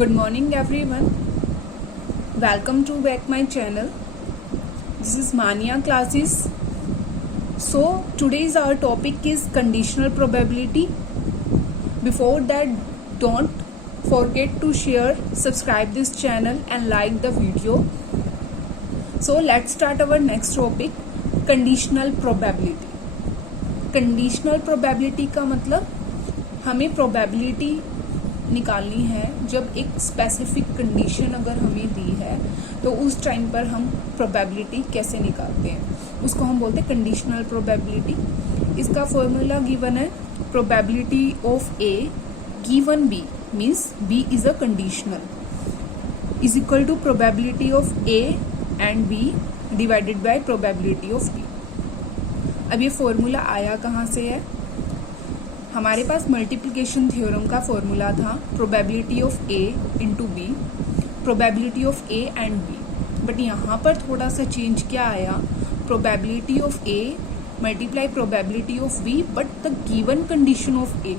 Good morning everyone. Welcome to back my channel. This is Mania classes. So today's our topic is conditional probability. Before that, don't forget to share, subscribe this channel and like the video. So let's start our next topic, conditional probability. Conditional probability का मतलब हमें probability निकालनी है जब एक specific condition अगर हमें दी है तो उस टाइम पर हम प्रोबेबिलिटी कैसे निकालते हैं, उसको हम बोलते हैं कंडीशनल प्रोबेबिलिटी. इसका फॉर्मूला गिवन है, probability of A given B means B is a conditional is equal to probability of A and B divided by probability of B. अब ये फॉर्मूला आया कहाँ से है? हमारे पास मल्टीप्लिकेशन थ्योरम का फॉर्मूला था, probability of A into B, probability of A and B. But यहाँ पर थोड़ा सा चेंज क्या आया, probability of A multiply probability of B but the given condition of A,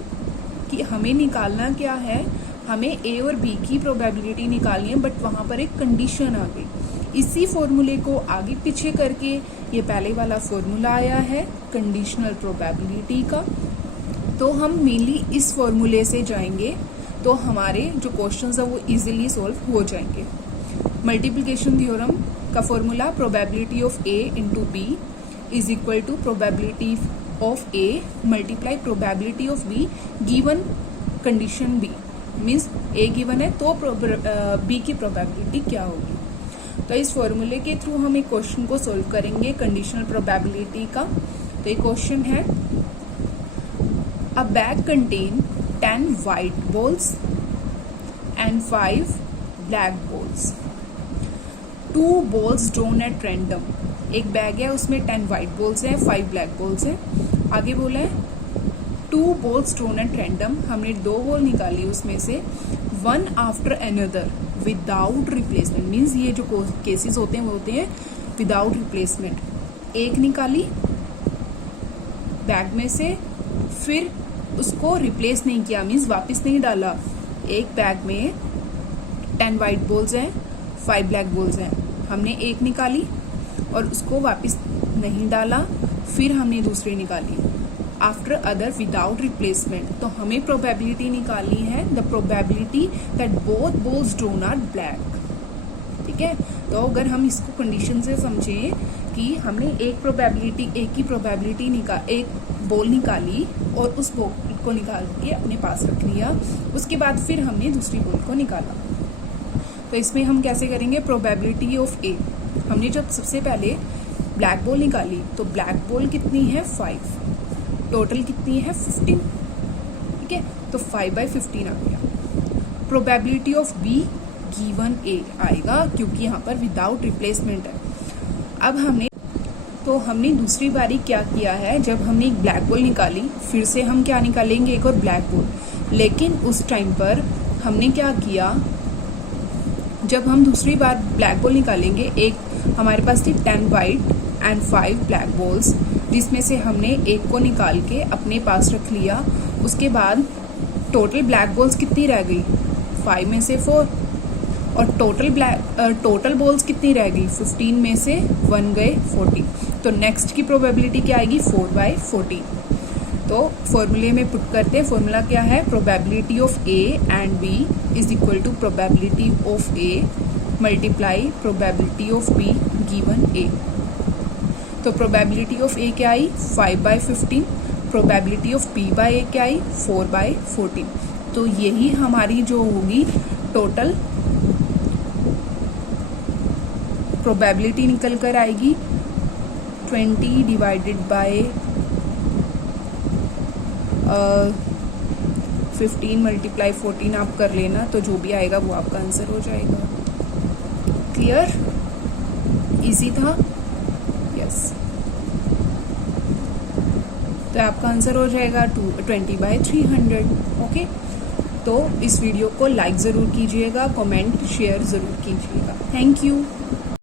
कि हमें निकालना क्या है, हमें ए और बी की प्रोबेबिलिटी निकालनी है बट वहाँ पर एक कंडीशन आ गई. इसी फॉर्मूले को आगे पीछे करके ये पहले वाला फॉर्मूला आया है कंडीशनल प्रोबेबिलिटी का. तो हम मेनली इस फॉर्मूले से जाएंगे तो हमारे जो क्वेश्चंस है वो इजीली सॉल्व हो जाएंगे. मल्टीप्लिकेशन थ्योरम का formula, probability of A into B is equal to probability of A multiply probability of B given condition B. Means A given है तो बी की प्रोबेबिलिटी क्या होगी. तो इस फॉर्मूले के थ्रू हम एक क्वेश्चन को सॉल्व करेंगे कंडीशनल प्रोबेबिलिटी का. तो एक क्वेश्चन है, अ bag contain 10 white balls and 5 black balls. 2 balls drawn at random. एक बैग है उसमें 10 white balls है, 5 black balls है. आगे बोला है 2 balls drawn at random. हमने 2 बॉल निकाली उसमें से, one after another without replacement. Means ये जो केसेस होते हैं वो होते हैं विदाउट रिप्लेसमेंट. एक निकाली बैग में से, फिर उसको रिप्लेस नहीं किया, मीन्स वापस नहीं डाला. एक बैग में 10 वाइट बॉल्स हैं, 5 ब्लैक बॉल्स हैं. हमने एक निकाली और उसको वापस नहीं डाला, फिर हमने दूसरी निकाली आफ्टर अदर विदाउट रिप्लेसमेंट. तो हमें प्रोबेबिलिटी निकालनी है, the probability that both balls drawn are black. ठीक है, तो अगर हम इसको कंडीशन से समझें कि हमने एक की प्रोबेबिलिटी एक बॉल निकाली और उस बॉल को निकाल के अपने पास रख लिया, उसके बाद फिर हमने दूसरी बॉल को निकाला. तो इसमें हम कैसे करेंगे, प्रोबेबिलिटी ऑफ ए, हमने जब सबसे पहले ब्लैक बॉल निकाली तो ब्लैक बॉल कितनी है 5, टोटल कितनी है 15. ठीक है, तो 5/15 आ गया. प्रोबेबिलिटी ऑफ बी गिवन ए आएगा क्योंकि यहाँ पर विदाउट रिप्लेसमेंट है. अब हमने दूसरी बारी क्या किया है, जब हमने एक ब्लैक बॉल निकाली फिर से हम क्या निकालेंगे, एक और ब्लैक बॉल. लेकिन उस टाइम पर हमने क्या किया, जब हम दूसरी बार ब्लैक बॉल निकालेंगे, एक हमारे पास थी 10 वाइट एंड 5 ब्लैक बॉल्स, जिसमें से हमने एक को निकाल के अपने पास रख लिया. उसके बाद टोटल ब्लैक बॉल्स कितनी रह गई, 5 में से 4, और टोटल बॉल्स कितनी रह गई, 15 में से 1 गए 40. तो नेक्स्ट की प्रोबेबिलिटी क्या आएगी, 4/14. तो फॉर्मूले में पुट करते हैं, फॉर्मूला क्या है, probability of A and B is equal to probability of A multiply probability of B given A. तो प्रोबेबिलिटी ऑफ ए क्या आई, 5/15. Probability of B by A क्या आई, 4/14. तो यही हमारी जो होगी टोटल प्रोबेबिलिटी निकल कर आएगी 20 डिवाइडेड बाय 15 मल्टीप्लाई 14 आप कर लेना, तो जो भी आएगा वो आपका आंसर हो जाएगा. क्लियर, इजी था. यस, तो आपका आंसर हो जाएगा 20/300. ओके, तो इस वीडियो को लाइक ज़रूर कीजिएगा, कमेंट शेयर ज़रूर कीजिएगा. Thank you.